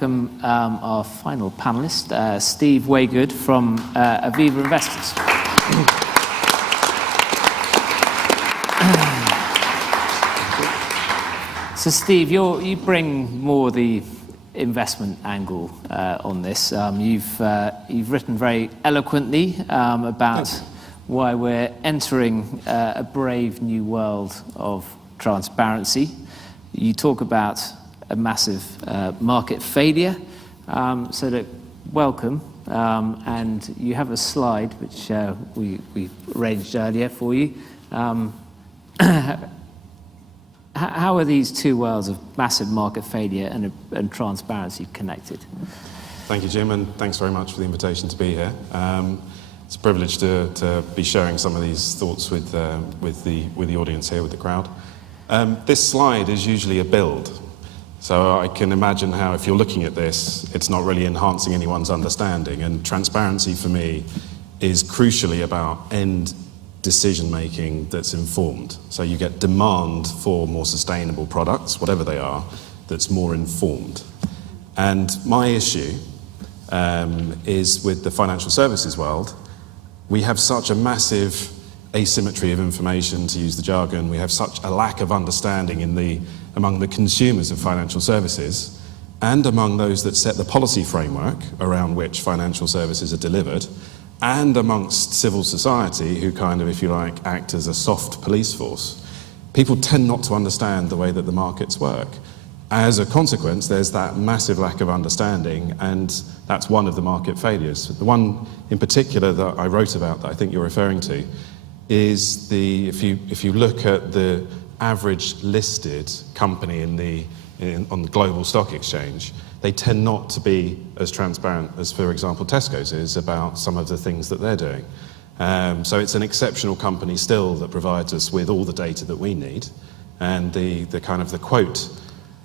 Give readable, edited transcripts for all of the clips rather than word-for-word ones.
Welcome our final panelist, SteveWaygood from Aviva Investors. So Steve, you bring more the investment angle on this. You've written very eloquently about why we're entering a brave new world of transparency. You talk about a massive market failure, so that welcome, and you have a slide which we arranged earlier for you. How are these two worlds of massive market failure and transparency connected? Thank you, Jim, and thanks very much for the invitation to be here. It's a privilege to be sharing some of these thoughts with the audience here, with the crowd. This slide is usually a build. So I can imagine how, if you're looking at this, it's not really enhancing anyone's understanding. And transparency for me is crucially about end decision-making that's informed. So you get demand for more sustainable products, whatever they are, that's more informed. And my issue is with the financial services world. We have such a massive asymmetry of information, to use the jargon. We have such a lack of understanding among the consumers of financial services and among those that set the policy framework around which financial services are delivered, and amongst civil society, who kind of, if you like, act as a soft police force. People tend not to understand the way that the markets work. As a consequence, there's that massive lack of understanding, and that's one of the market failures. The one in particular that I wrote about, that I think you're referring to, is if you look at the average listed company on the global stock exchange, they tend not to be as transparent as, for example, Tesco's is about some of the things that they're doing. So it's an exceptional company still that provides us with all the data that we need. And the quote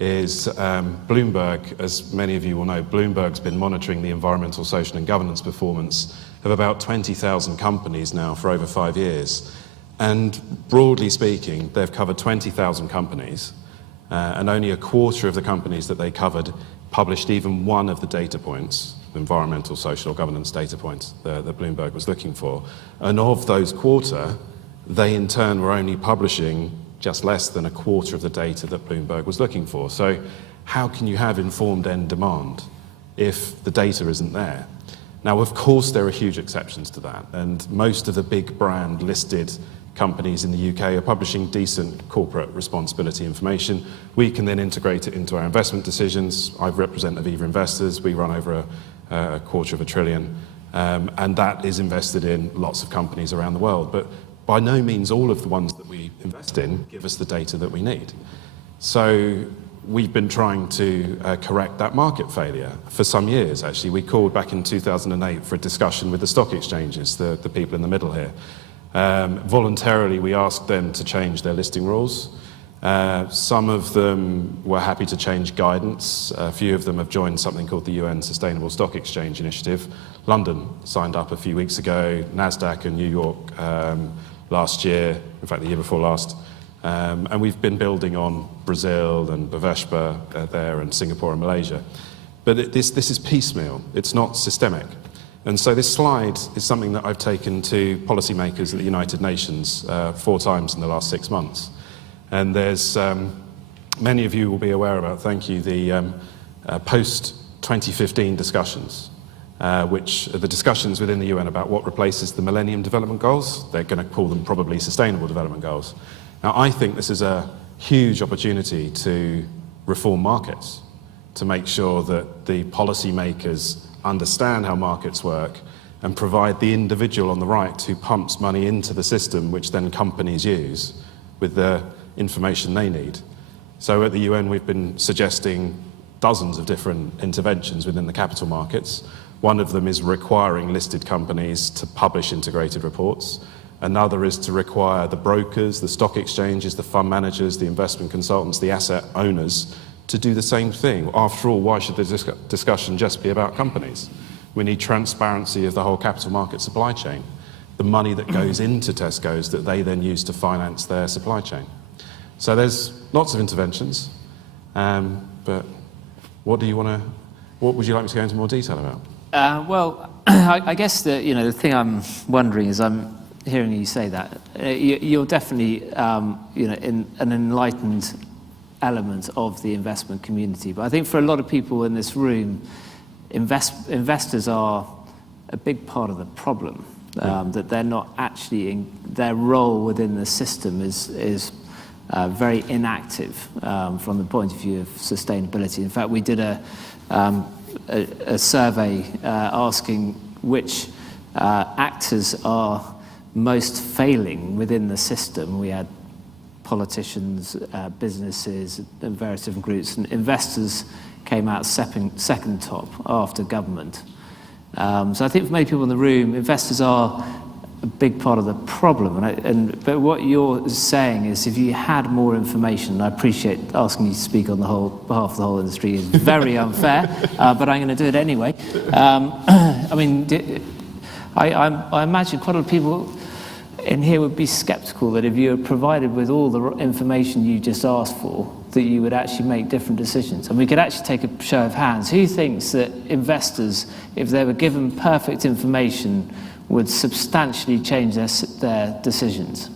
is Bloomberg, as many of you will know, Bloomberg's been monitoring the environmental, social and governance performance of about 20,000 companies now for over 5 years. And broadly speaking, they've covered 20,000 companies, and only a quarter of the companies that they covered published even one of the data points, environmental, social, or governance data points that Bloomberg was looking for. And of those quarter, they in turn were only publishing just less than a quarter of the data that Bloomberg was looking for. So how can you have informed end demand if the data isn't there? Now, of course, there are huge exceptions to that, and most of the big brand listed companies in the UK are publishing decent corporate responsibility information. We can then integrate it into our investment decisions. I represent Aviva Investors. We run over a $250 billion, and that is invested in lots of companies around the world. But by no means all of the ones that we invest in give us the data that we need. So we've been trying to correct that market failure for some years, actually. We called back in 2008 for a discussion with the stock exchanges, the people in the middle here. Voluntarily, we asked them to change their listing rules. Some of them were happy to change guidance. A few of them have joined something called the UN Sustainable Stock Exchange Initiative. London signed up a few weeks ago, NASDAQ and New York last year, in fact the year before last. And we've been building on Brazil and Bovespa there, and Singapore and Malaysia. But this is piecemeal, it's not systemic. And so this slide is something that I've taken to policymakers at the United Nations 4 times in the last 6 months. And there's, many of you will be aware about, thank you, the post-2015 discussions, which are the discussions within the UN about what replaces the Millennium Development Goals. They're going to call them probably Sustainable Development Goals. Now, I think this is a huge opportunity to reform markets, to make sure that the policymakers understand how markets work and provide the individual on the right who pumps money into the system, which then companies use, with the information they need. So at the UN, we've been suggesting dozens of different interventions within the capital markets. One of them is requiring listed companies to publish integrated reports. Another is to require the brokers, the stock exchanges, the fund managers, the investment consultants, the asset owners to do the same thing. After all, why should the discussion just be about companies? We need transparency of the whole capital market supply chain, the money that goes into Tesco's that they then use to finance their supply chain. So there's lots of interventions, but what do you want to What would you like me to go into more detail about? Well, I guess the thing I'm wondering is I'm hearing you say that you're definitely in an enlightened element of the investment community, but I think for a lot of people in this room, investors are a big part of the problem. That they're not actually in their role within the system is very inactive from the point of view of sustainability. In fact, we did a survey asking which actors are most failing within the system. We had politicians, businesses, and various different groups, and investors came out second top after government. So I think for many people in the room, investors are a big part of the problem. But what you're saying is if you had more information, and I appreciate asking you to speak on behalf of the whole industry is very unfair, but I'm going to do it anyway. I mean, I imagine quite a lot of people in here would be skeptical that if you were provided with all the information you just asked for, that you would actually make different decisions. And we could actually take a show of hands. Who thinks that investors, if they were given perfect information, would substantially change their decisions?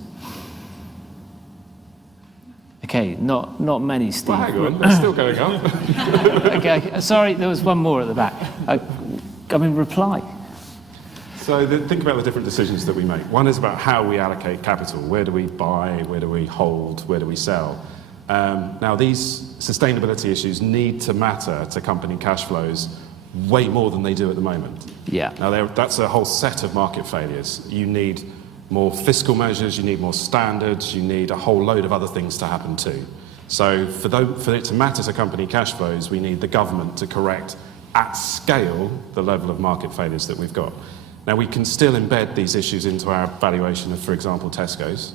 Okay, not many, Steve. Well, hang on, they're still going up. Okay, sorry, there was one more at the back. I mean, reply. So think about the different decisions that we make. One is about how we allocate capital. Where do we buy? Where do we hold? Where do we sell? Now, these sustainability issues need to matter to company cash flows way more than they do at the moment. Yeah. Now, that's a whole set of market failures. You need more fiscal measures, you need more standards, you need a whole load of other things to happen too. So for it to matter to company cash flows, we need the government to correct at scale the level of market failures that we've got. Now, we can still embed these issues into our valuation of, for example, Tesco's,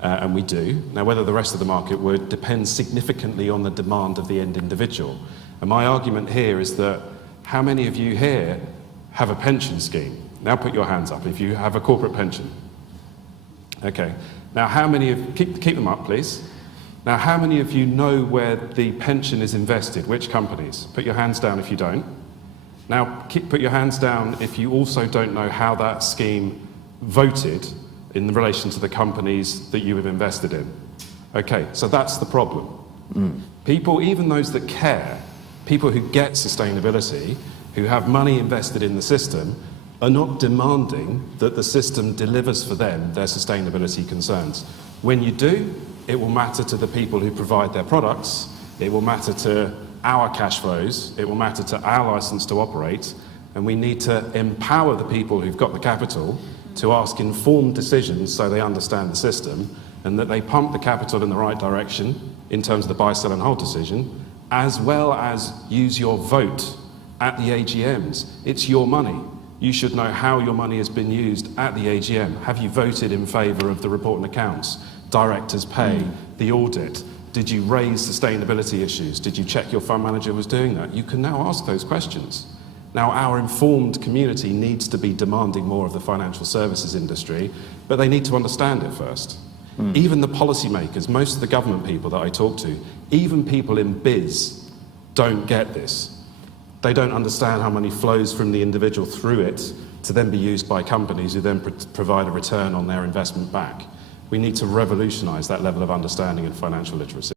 and we do. Now, whether the rest of the market would depend significantly on the demand of the end individual. And my argument here is that how many of you here have a pension scheme? Now put your hands up if you have a corporate pension. Okay. Now, how many of keep them up, please. Now, how many of you know where the pension is invested? Which companies? Put your hands down if you don't. Now, put your hands down if you also don't know how that scheme voted in relation to the companies that you have invested in. Okay, so that's the problem. People, even those that care, people who get sustainability, who have money invested in the system, are not demanding that the system delivers for them their sustainability concerns. When you do, it will matter to the people who provide their products, it will matter to our cash flows, it will matter to our license to operate, and we need to empower the people who've got the capital to ask informed decisions so they understand the system and that they pump the capital in the right direction in terms of the buy, sell and hold decision, as well as use your vote at the AGMs. It's your money. You should know how your money has been used at the AGM. Have you voted in favour of the report and accounts, directors' pay, the audit? Did you raise sustainability issues? Did you check your fund manager was doing that? You can now ask those questions. Now, our informed community needs to be demanding more of the financial services industry, but they need to understand it first. Even the policymakers, most of the government people that I talk to, even people in biz don't get this. They don't understand how money flows from the individual through it to then be used by companies who then provide a return on their investment back. We need to revolutionise that level of understanding and financial literacy.